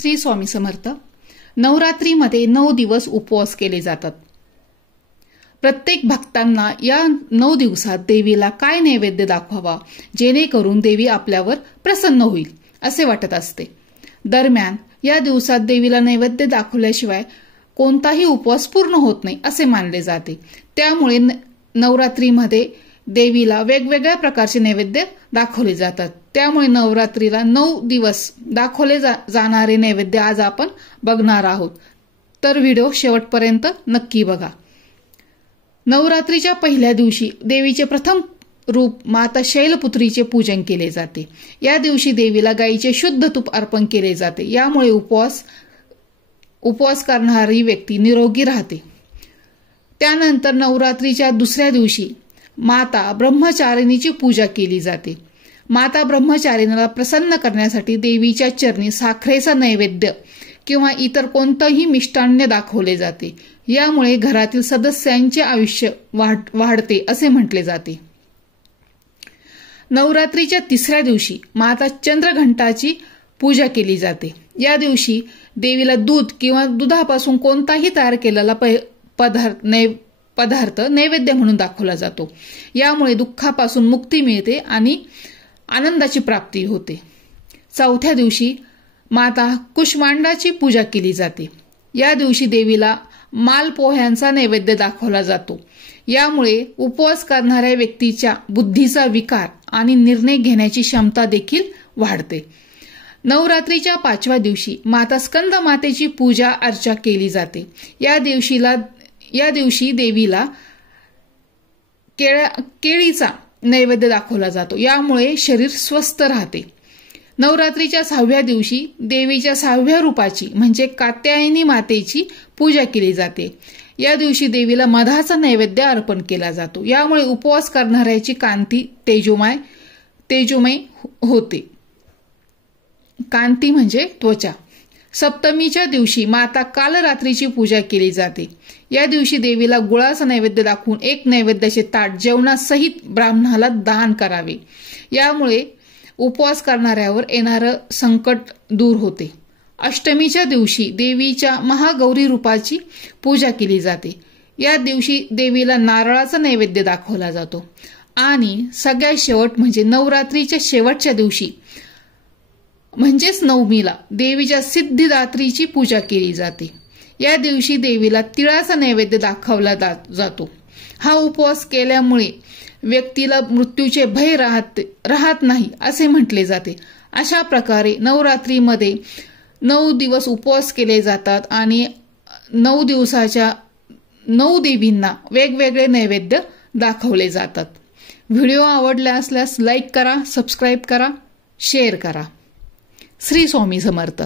श्री स्वामी समर्थ। नवरात्रीमध्ये 9 दिवस उपवास केले जातात। प्रत्येक भक्तांना या 9 दिवसात देवीला काय नैवेद्य दाखवावा जेणेकरून देवी आपल्यावर प्रसन्न होईल असे वाटत असते। दरम्यान या दिवसात देवीला नैवेद्य दाखवल्याशिवाय कोणताही उपवास पूर्ण होत नाही असे मानले जाते। त्यामुळे नवरात्रीमध्ये देवीला वेगवेगळ्या प्रकारचे नैवेद्य दाखवले जातात। त्यामुळे नवरात्रीला 9 दिवस दाखवले जाणारे नैवेद्य आज आपण बघणार आहोत, तर व्हिडिओ शेवटपर्यंत नक्की बघा। नवरात्रीच्या पहिल्या दिवशी देवीचे प्रथम रूप माता शैलपुत्रीचे पूजन केले जाते। या दिवशी देवीला गायीचे शुद्ध तूप अर्पण केले जाते। यामुळे उपवास करणारी व्यक्ती निरोगी राहते। त्यानंतर नवरात्रीच्या दुसऱ्या दिवशी माता ब्रह्मचारिणीची पूजा केली जाते। माता ब्रह्मचारिणीला प्रसन्न करण्यासाठी देवीच्या चरणी साखरेचा नैवेद्य किंवा इतर कोणतेही मिष्टान्न दाखवले जाते। यामुळे घरातील सदस्यांचे आयुष्य वाढते असे म्हटले जाते। नवरात्रीच्या तिसऱ्या दिवशी माता चंद्रघंटाची पूजा केली जाते। या दिवशी देवीला दूध किंवा दुधापासून कोणताही तयार केलेला पदार्थ नैवेद्य म्हणून दाखवला जातो। यामुळे दुःखापासून मुक्ती मिळते आणि आनंदाची प्राप्ती होते। चौथ्या दिवशी माता कुष्मांडाची पूजा केली जाते। या दिवशी देवीला मालपोह्यांचा नैवेद्य दाखवला जातो। यामुळे उपवास करणाऱ्या व्यक्तीच्या बुद्धीचा विकार आणि निर्णय घेण्याची क्षमता देखील वाढते। नवरात्रीच्या 5व्या दिवशी माता स्कंद मातेची पूजा अर्चा केली जाते। या दिवशी देवीला केळीचा नैवेद्य दाखवला जातो। यामुळे शरीर स्वस्थ राहते। नवरात्रीच्या 6व्या दिवशी देवीच्या 6व्या रूपाची म्हणजे कात्यायनी मातेची पूजा केली जाते। या दिवशी देवीला मधाचा नैवेद्य अर्पण केला जातो। यामुळे उपवास करणाऱ्याची कांती तेजोमय होते। कांती म्हणजे त्वचा। सप्तमीच्या दिवशी माता कालरात्रीची पूजा केली जाते। या दिवशी देवीला गुळाचा नैवेद्य दाखवून एक नैवेद्याचे ताट जेवणासहित ब्राह्मणाला दान करावे। यामुळे उपवास करणाऱ्यावर येणारे संकट दूर होते। अष्टमीच्या दिवशी देवीच्या महागौरी रूपाची पूजा केली जाते। या दिवशी देवीला नारळाचा नैवेद्य दाखवला जातो। आणि सगळ्यात शेवट म्हणजे नवरात्रीच्या शेवटच्या दिवशी म्हणजेच नवमीला देवीच्या सिद्धिदात्रीची पूजा केली जाते। या दिवशी देवीला तिळाचा नैवेद्य दाखवला जातो। हा उपवास केल्यामुळे व्यक्तीला मृत्यूचे भय राहत नाही असे म्हटले जाते। अशा प्रकारे नवरात्रीमध्ये 9 दिवस उपवास केले जातात आणि 9 दिवसाच्या 9 देवींना वेगवेगळे नैवेद्य दाखवले जातात। व्हिडिओ आवडला असल्यास लाईक करा, सबस्क्राईब करा, शेअर करा। श्री स्वामी समर्थ।